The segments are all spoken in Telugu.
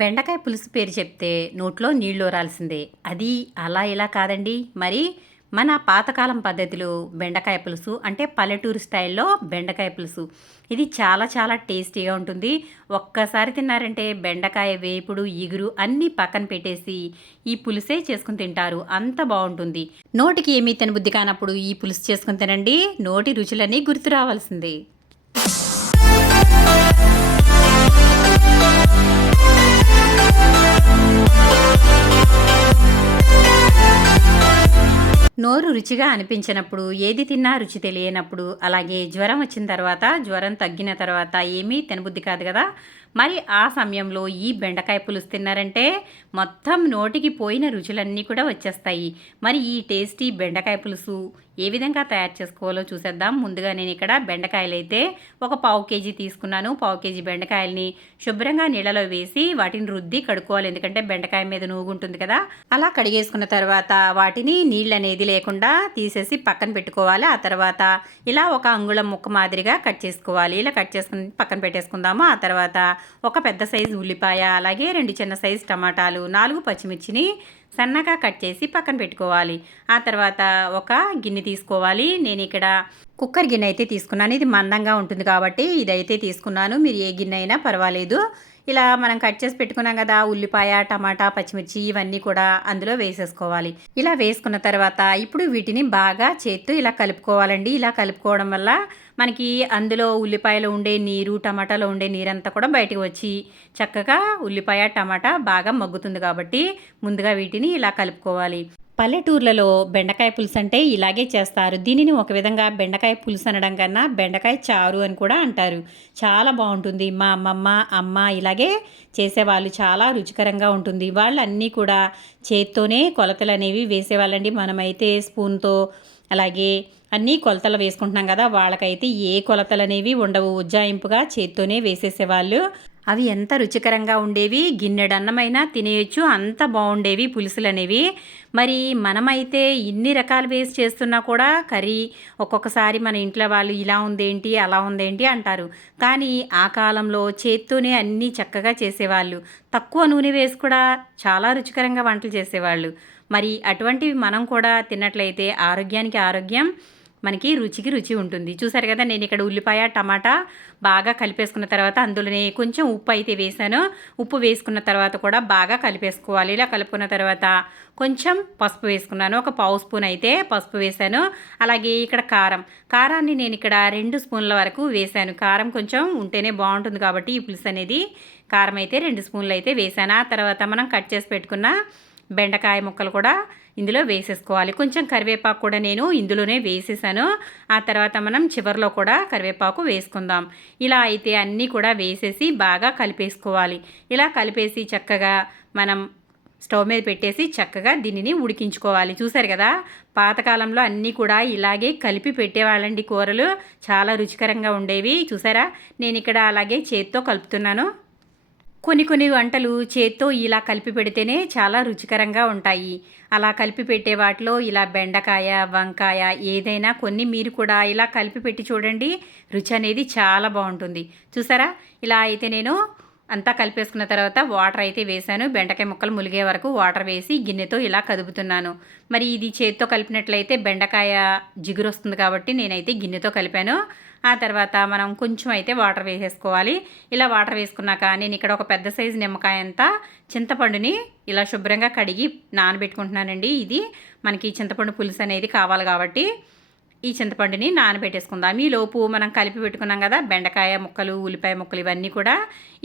బెండకాయ పులుసు పేరు చెప్తే నోట్లో నీళ్ళూరాల్సిందే. అది అలా ఇలా కాదండి. మరి మన పాతకాలం పద్ధతిలో బెండకాయ పులుసు అంటే పల్లెటూరు స్టైల్‌లో బెండకాయ పులుసు. ఇది చాలా చాలా టేస్టీగా ఉంటుంది. ఒక్కసారి తిన్నారంటే బెండకాయ వేపుడు, ఇగురు అన్నీ పక్కన పెట్టేసి ఈ పులుసే చేసుకొని తింటారు. అంత బావుంటుంది. నోటికి ఏమీ తినబుద్ధి కానప్పుడు ఈ పులుసు చేసుకొని తినండి. నోటి రుచులన్నీ గుర్తు రావాల్సిందే. నోరు రుచిగా అనిపించినప్పుడు, ఏది తిన్నా రుచి తెలియనప్పుడు, అలాగే జ్వరం వచ్చిన తర్వాత, జ్వరం తగ్గిన తర్వాత ఏమీ తినబుద్ధి కాదు గదా! మరి ఆ సమయంలో ఈ బెండకాయ పులుసు తిన్నారంటే, మొత్తం నోటికి పోయిన రుచులన్నీ కూడా వచ్చేస్తాయి. మరి ఈ టేస్టీ బెండకాయ పులుసు ఏ విధంగా తయారు చేసుకోవాలో చూసేద్దాం. ముందుగా నేనిక్కడ బెండకాయలైతే ఒక పావు కేజీ తీసుకున్నాను. పావు కేజీ బెండకాయలని శుభ్రంగా నీళ్ళలో వేసి వాటిని రుద్ది కడుక్కోవాలి. ఎందుకంటే బెండకాయ మీద నూగుంటుంది కదా! అలా కడిగేసుకున్న తర్వాత వాటిని నీళ్ళనేది లేకుండా తీసేసి పక్కన పెట్టుకోవాలి. ఆ తర్వాత ఇలా ఒక అంగుళం ముక్క మాదిరిగా కట్ చేసుకోవాలి. ఇలా కట్ చేసుకుని పక్కన పెట్టేసుకుందాము. ఆ తర్వాత ఒక పెద్ద సైజు ఉల్లిపాయ, అలాగే 2 చిన్న సైజు టమాటాలు, 4 పచ్చిమిర్చిని సన్నగా కట్ చేసి పక్కన పెట్టుకోవాలి. ఆ తర్వాత ఒక గిన్నె తీసుకోవాలి. నేను ఇక్కడ కుక్కర్ గిన్నె అయితే తీసుకున్నాను. ఇది మందంగా ఉంటుంది కాబట్టి ఇదైతే తీసుకున్నాను. మీరు ఏ గిన్నె అయినా పర్వాలేదు. ఇలా మనం కట్ చేసి పెట్టుకున్నాం కదా, ఉల్లిపాయ, టమాటా, పచ్చిమిర్చి ఇవన్నీ కూడా అందులో వేసేసుకోవాలి. ఇలా వేసుకున్న తర్వాత ఇప్పుడు వీటిని బాగా చేత్తో ఇలా కలుపుకోవాలండి. ఇలా కలుపుకోవడం వల్ల మనకి అందులో ఉల్లిపాయలో ఉండే నీరు, టమాటాలో ఉండే నీరంతా కూడా బయటకు వచ్చి చక్కగా ఉల్లిపాయ, టమాటా బాగా మగ్గుతుంది కాబట్టి ముందుగా వీటిని ఇలా కలుపుకోవాలి. పల్లెటూర్లలో బెండకాయ పులుసు అంటే ఇలాగే చేస్తారు. దీనిని ఒక విధంగా బెండకాయ పులుసు అనడం కన్నా బెండకాయ చారు అని కూడా అంటారు. చాలా బాగుంటుంది. మా అమ్మమ్మ, అమ్మ ఇలాగే చేసేవాళ్ళు. చాలా రుచికరంగా ఉంటుంది. వాళ్ళన్నీ కూడా చేత్తోనే కొలతలు అనేవి వేసేవాళ్ళండి. మనమైతే స్పూన్తో అలాగే అన్నీ కొలతలు వేసుకుంటున్నాం కదా, వాళ్ళకైతే ఏ కొలతలు అనేవి ఉండవు. ఉజ్జాయింపుగా చేత్తోనే వేసేసేవాళ్ళు. అవి ఎంత రుచికరంగా ఉండేవి. గిన్నెడన్నమైనా తినేయొచ్చు. అంత బాగుండేవి పులుసులు అనేవి. మరి మనమైతే ఇన్ని రకాలు వేసి చేస్తున్నా కూడా కర్రీ ఒక్కొక్కసారి మన ఇంట్లో వాళ్ళు ఇలా ఉందేంటి, అలా ఉందేంటి అంటారు. కానీ ఆ కాలంలో చేత్తోనే అన్నీ చక్కగా చేసేవాళ్ళు. తక్కువ నూనె వేసి కూడా చాలా రుచికరంగా వంటలు చేసేవాళ్ళు. మరి అటువంటివి మనం కూడా తిన్నట్లయితే ఆరోగ్యానికి ఆరోగ్యం, మనకి రుచికి రుచి ఉంటుంది. చూసారు కదా, నేను ఇక్కడ ఉల్లిపాయ, టమాటా బాగా కలిపేసుకున్న తర్వాత అందులోనే కొంచెం ఉప్పు అయితే వేసాను. ఉప్పు వేసుకున్న తర్వాత కూడా బాగా కలిపేసుకోవాలి. ఇలా కలుపుకున్న తర్వాత కొంచెం పసుపు వేసుకున్నాను. ఒక పావు స్పూన్ అయితే పసుపు వేసాను. అలాగే ఇక్కడ కారాన్ని నేను ఇక్కడ 2 స్పూన్ల వరకు వేసాను. కారం కొంచెం ఉంటేనే బాగుంటుంది కాబట్టి ఈ పులుసు అనేది. కారం అయితే 2 స్పూన్లు అయితే వేసాను. ఆ తర్వాత మనం కట్ చేసి పెట్టుకున్న బెండకాయ ముక్కలు కూడా ఇందులో వేసేసుకోవాలి. కొంచెం కరివేపాకు కూడా నేను ఇందులోనే వేసేసాను. ఆ తర్వాత మనం చివరిలో కూడా కరివేపాకు వేసుకుందాం. ఇలా అయితే అన్నీ కూడా వేసేసి బాగా కలిపేసుకోవాలి. ఇలా కలిపేసి చక్కగా మనం స్టవ్ మీద పెట్టేసి చక్కగా దీనిని ఉడికించుకోవాలి. చూసారు కదా, పాతకాలంలో అన్నీ కూడా ఇలాగే కలిపి పెట్టేవాళ్ళండి కూరలు. చాలా రుచికరంగా ఉండేవి. చూసారా, నేను ఇక్కడ అలాగే చేత్తో కలుపుతున్నాను. కొన్ని కొన్ని వంటలు చేత్తో ఇలా కలిపి పెడితేనే చాలా రుచికరంగా ఉంటాయి. అలా కలిపి పెట్టే వాటిలో ఇలా బెండకాయ, వంకాయ ఏదైనా కొన్ని మీరు కూడా ఇలా కలిపి పెట్టి చూడండి. రుచి అనేది చాలా బాగుంటుంది. చూసారా, ఇలా అయితే నేను అంతా కలిపేసుకున్న తర్వాత వాటర్ అయితే వేసాను. బెండకాయ ముక్కలు ములిగే వరకు వాటర్ వేసి గిన్నెతో ఇలా కదుపుతున్నాను. మరి ఇది చేత్తో కలిపినట్లయితే బెండకాయ జిగురు వస్తుంది కాబట్టి నేనైతే గిన్నెతో కలిపాను. ఆ తర్వాత మనం కొంచెం అయితే వాటర్ వేసేసుకోవాలి. ఇలా వాటర్ వేసుకున్నాక నేను ఇక్కడ ఒక పెద్ద సైజు నిమ్మకాయ అంతా చింతపండుని ఇలా శుభ్రంగా కడిగి నానబెట్టుకుంటున్నానండి. ఇది మనకి చింతపండు పులుసు అనేది కావాలి కాబట్టి ఈ చింతపండుని నానబెట్టేసుకుందాం. ఈలోపు మనం కలిపి పెట్టుకున్నాం కదా బెండకాయ ముక్కలు, ఉల్లిపాయ ముక్కలు ఇవన్నీ కూడా,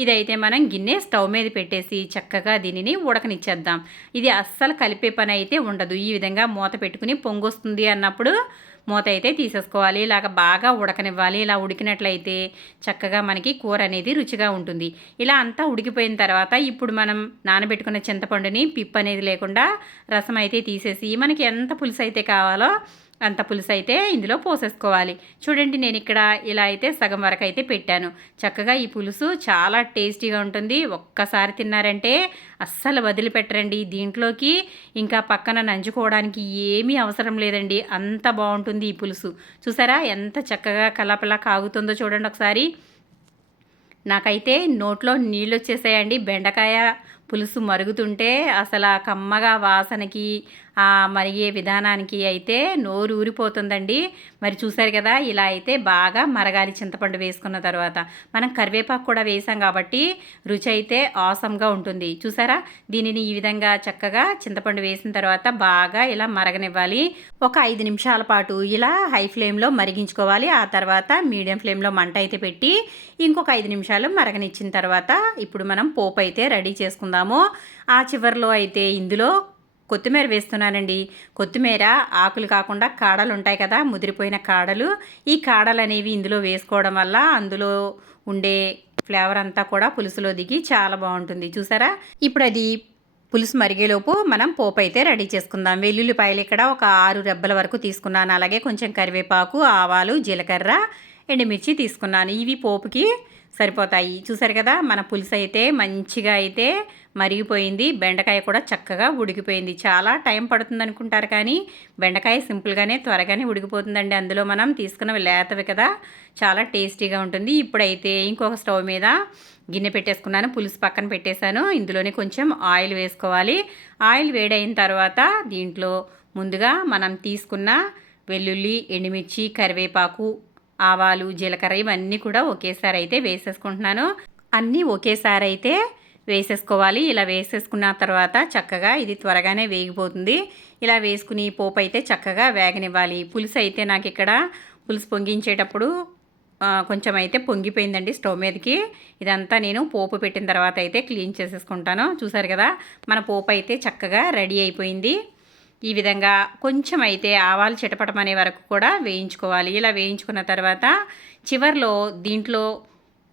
ఇదైతే మనం గిన్నె స్టవ్ మీద పెట్టేసి చక్కగా దీనిని ఉడకనిచ్చేద్దాం. ఇది అస్సలు కలిపే పని అయితే ఉండదు. ఈ విధంగా మూత పెట్టుకుని పొంగొస్తుంది అన్నప్పుడు మూత అయితే తీసేసుకోవాలి. ఇలాగ బాగా ఉడకనివ్వాలి. ఇలా ఉడికినట్లయితే చక్కగా మనకి కూర అనేది రుచిగా ఉంటుంది. ఇలా అంతా ఉడికిపోయిన తర్వాత ఇప్పుడు మనం నానబెట్టుకున్న చింతపండుని పిప్పు అనేది లేకుండా రసం అయితే తీసేసి మనకి ఎంత పులుసు అయితే కావాలో అంత పులుసు అయితే ఇందులో పోసేసుకోవాలి. చూడండి, నేను ఇక్కడ ఇలా అయితే సగం వరకు అయితే పెట్టాను. చక్కగా ఈ పులుసు చాలా టేస్టీగా ఉంటుంది. ఒక్కసారి తిన్నారంటే అస్సలు వదిలిపెట్టరండి. దీంట్లోకి ఇంకా పక్కన నంచుకోవడానికి ఏమీ అవసరం లేదండి. అంత బాగుంటుంది ఈ పులుసు. చూసారా ఎంత చక్కగా కలపలా కాగుతుందో చూడండి ఒకసారి. నాకైతే నోట్లో నీళ్ళొచ్చేసాయండి. బెండకాయ పులుసు మరుగుతుంటే అసలు ఆ కమ్మగా వాసనకి, ఆ మరిగే విధానానికి అయితే నోరు ఊరిపోతుందండి. మరి చూసారు కదా, ఇలా అయితే బాగా మరగాలి చింతపండు వేసుకున్న తర్వాత. మనం కరివేపాకు కూడా వేసాం కాబట్టి రుచి అయితే ఆసమ్గా ఉంటుంది. చూసారా, దీనిని ఈ విధంగా చక్కగా చింతపండు వేసిన తర్వాత బాగా ఇలా మరగనివ్వాలి. ఒక 5 నిమిషాల పాటు ఇలా హై ఫ్లేమ్లో మరిగించుకోవాలి. ఆ తర్వాత మీడియం ఫ్లేమ్లో మంట అయితే పెట్టి ఇంకొక 5 నిమిషాలు మరగనిచ్చిన తర్వాత ఇప్పుడు మనం పోపు అయితే రెడీ చేసుకుందాము. ఆ చివరిలో అయితే ఇందులో కొత్తిమీర వేస్తున్నానండి. కొత్తిమీర ఆకులు కాకుండా కాడలు ఉంటాయి కదా, ముదిరిపోయిన కాడలు. ఈ కాడలు అనేవి ఇందులో వేసుకోవడం వల్ల అందులో ఉండే ఫ్లేవర్ అంతా కూడా పులుసులో దిగి చాలా బాగుంటుంది. చూసారా, ఇప్పుడు అది పులుసు మరిగేలోపు మనం పోపు అయితే రెడీ చేసుకుందాం. వెల్లుల్లిపాయలు ఇక్కడ ఒక 6 రెబ్బల వరకు తీసుకున్నాను. అలాగే కొంచెం కరివేపాకు, ఆవాలు, జీలకర్ర, ఎండుమిర్చి తీసుకున్నాను. ఇవి పోపుకి సరిపోతాయి. చూసారు కదా, మన పులుసు అయితే మంచిగా అయితే మరిగిపోయింది. బెండకాయ కూడా చక్కగా ఉడికిపోయింది. చాలా టైం పడుతుంది అనుకుంటారు కానీ బెండకాయ సింపుల్గానే త్వరగానే ఉడికిపోతుందండి. అందులో మనం తీసుకున్నవి లేతవి కదా, చాలా టేస్టీగా ఉంటుంది. ఇప్పుడైతే ఇంకొక స్టవ్ మీద గిన్నె పెట్టేసుకున్నాను. పులుసు పక్కన పెట్టేశాను. ఇందులోనే కొంచెం ఆయిల్ వేసుకోవాలి. ఆయిల్ వేడైన తర్వాత దీంట్లో ముందుగా మనం తీసుకున్న వెల్లుల్లి, ఎండుమిర్చి, కరివేపాకు, ఆవాలు, జీలకర్ర ఇవన్నీ కూడా ఒకేసారి అయితే వేసేసుకుంటున్నాను. అన్నీ ఒకేసారి అయితే వేసేసుకోవాలి. ఇలా వేసేసుకున్న తర్వాత చక్కగా ఇది త్వరగానే వేగిపోతుంది. ఇలా వేసుకుని పోపు అయితే చక్కగా వేగనివ్వాలి. పులుసు అయితే నాకు ఇక్కడ పులుసు పొంగించేటప్పుడు కొంచెం అయితే పొంగిపోయిందండి స్టవ్ మీదకి. ఇదంతా నేను పోపు పెట్టిన తర్వాత అయితే క్లీన్ చేసేసుకుంటాను. చూసారు కదా, మన పోపు అయితే చక్కగా రెడీ అయిపోయింది. ఈ విధంగా కొంచెం అయితే ఆవాలు చిటపటమనే వరకు కూడా వేయించుకోవాలి. ఇలా వేయించుకున్న తర్వాత చివర్లో దీంట్లో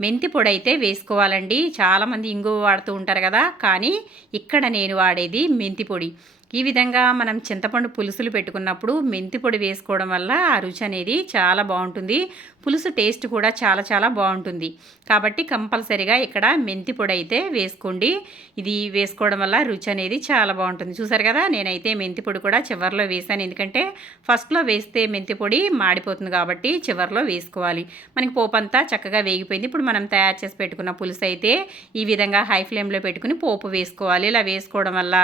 మెంతి పొడి అయితే వేసుకోవాలండి. చాలామంది ఇంగువ వాడుతూ ఉంటారు కదా, కానీ ఇక్కడ నేను వాడేది మెంతి పొడి. ఈ విధంగా మనం చింతపండు పులుసులు పెట్టుకున్నప్పుడు మెంతి పొడి వేసుకోవడం వల్ల ఆ రుచి అనేది చాలా బాగుంటుంది. పులుసు టేస్ట్ కూడా చాలా చాలా బాగుంటుంది. కాబట్టి కంపల్సరీగా ఇక్కడ మెంతి పొడి అయితే వేసుకోండి. ఇది వేసుకోవడం వల్ల రుచి అనేది చాలా బాగుంటుంది. చూసారు కదా, నేనైతే మెంతి పొడి కూడా చివరిలో వేసాను. ఎందుకంటే ఫస్ట్లో వేస్తే మెంతి పొడి మాడిపోతుంది కాబట్టి చివరిలో వేసుకోవాలి. మనకి పోపు అంతా చక్కగా వేగిపోయింది. ఇప్పుడు మనం తయారు చేసి పెట్టుకున్న పులుసు అయితే ఈ విధంగా హై ఫ్లేమ్లో పెట్టుకుని పోపు వేసుకోవాలి. ఇలా వేసుకోవడం వల్ల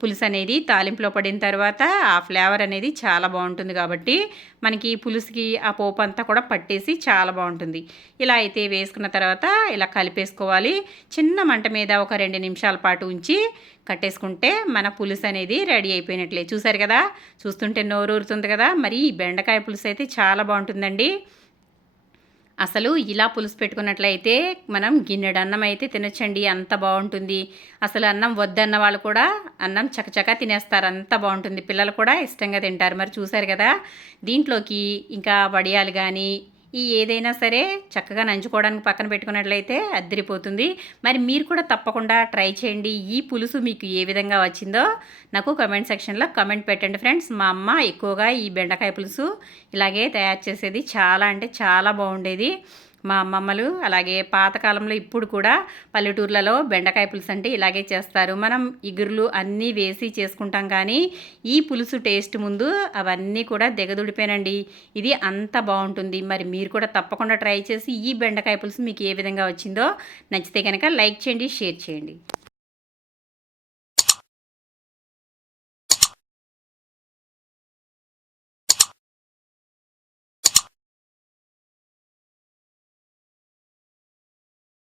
పులుసు అనేది తాలింపులో పడిన తర్వాత ఆ ఫ్లేవర్ అనేది చాలా బాగుంటుంది. కాబట్టి మనకి పులుసుకి ఆ పోపు అంతా కూడా పట్టేసి చాలా బాగుంటుంది. ఇలా అయితే వేసుకున్న తర్వాత ఇలా కలిపేసుకోవాలి. చిన్న మంట మీద ఒక 2 నిమిషాల పాటు ఉంచి కట్టేసుకుంటే మన పులుసు అనేది రెడీ అయిపోయినట్లే. చూసారు కదా, చూస్తుంటే నోరూరుతుంది కదా. మరి ఈ బెండకాయ పులుసు అయితే చాలా బాగుంటుందండి. అసలు ఇలా పులుసు పెట్టుకున్నట్లయితే మనం గిన్నెడు అన్నం అయితే తినొచ్చండి, అంత బాగుంటుంది. అసలు అన్నం వద్దన్న వాళ్ళు కూడా అన్నం చకచకా తినేస్తారు, అంత బాగుంటుంది. పిల్లలు కూడా ఇష్టంగా తింటారు. మరి చూసారు కదా, దీంట్లోకి ఇంకా వడియాలు కానీ ఏదైనా సరే చక్కగా నంచుకోవడానికి పక్కన పెట్టుకున్నట్లయితే అద్దరిపోతుంది. మరి మీరు కూడా తప్పకుండా ట్రై చేయండి. ఈ పులుసు మీకు ఏ విధంగా వచ్చిందో నాకు కామెంట్ సెక్షన్లో కామెంట్ పెట్టండి ఫ్రెండ్స్. మా అమ్మ ఎక్కువగా ఈ బెండకాయ పులుసు ఇలాగే తయారు చేసేది. చాలా అంటే చాలా బాగుండేది. మా అమ్మమ్మలు అలాగే పాతకాలంలో ఇప్పుడు కూడా పల్లెటూర్లలో బెండకాయ పులుసు అంటే ఇలాగే చేస్తారు. మనం ఇగురులు అన్నీ వేసి చేసుకుంటాం కానీ ఈ పులుసు టేస్ట్ ముందు అవన్నీ కూడా దిగదుడిపోయానండి. ఇది అంత బాగుంటుంది. మరి మీరు కూడా తప్పకుండా ట్రై చేసి ఈ బెండకాయ పులుసు మీకు ఏ విధంగా వచ్చిందో నచ్చితే కనుక లైక్ చేయండి, షేర్ చేయండి.